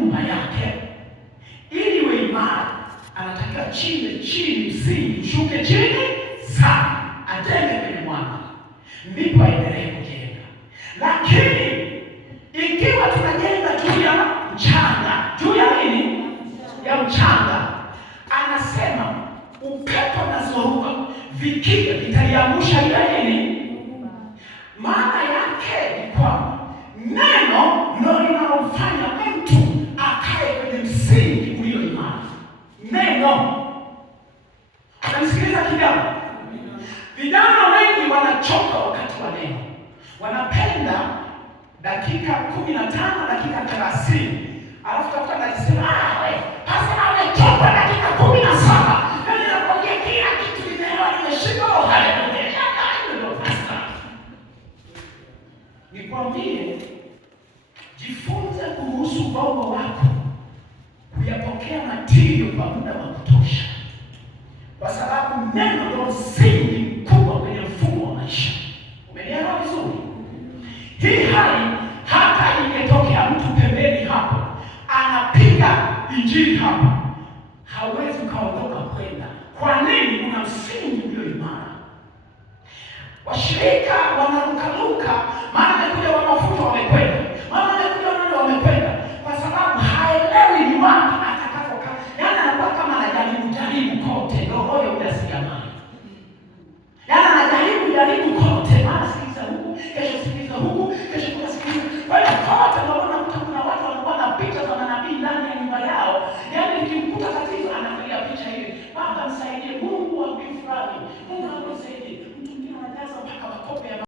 nyumba yake ili iwe imara, anatakiwa chini msingi ushuke chini sana, ajenge kwenye mwamba, ndipo aendelee kujenga. Lakini ikiwa tunajenga juu ya mchanga, juu ya nini? Ya mchanga, anasema upepo na zoruba vikija vitaiangusha ile nini? Maana yake ni kwamba neno ndio linalofanya mtu akae kwenye msingi ulio imara. Neno. Unanisikiliza kijana? Vijana wengi wanachoka wakati wa neno. Wanapenda dakika 15, dakika 30. Alafu tafuta anasema, sasa amechoka dakika 17. Yaani nakwambia kila kitu nimeelewa, nimeshiba. Haleluya. Nikwambie, jifunze kuruhusu ubongo wako kuyapokea matirio kwa muda wa kutosha, kwa sababu neno ndio msingi mkubwa kwenye mfumo wa maisha. Umenielewa vizuri? Hii hali hata ingetokea mtu pembeni hapo anapiga injili hapo, hawezi ukaondoka kwenda. Kwa nini? Una msingi ulio imara. Washirika wanarukaruka, maana wamekuja wa mafuta wamekwenda, maana wamekuja wale wamekwenda, kwa sababu haelewi ni wapi atakapokaa. Yaani anakuwa kama anajaribu kote, ndio roho ujasiriamali. Yaani anajaribu kote, mara sikiliza huku, kesho sikiliza huku, kesho kuna sikiliza. Kwa hiyo kote ndio unakuta kuna watu wanakuwa na picha za manabii ndani ya nyumba yao. Yaani nikimkuta tatizo anaangalia picha ile, Baba msaidie, Mungu wa mbinguni, Mungu anisaidie. Mtu mwingine anajaza mpaka makope ya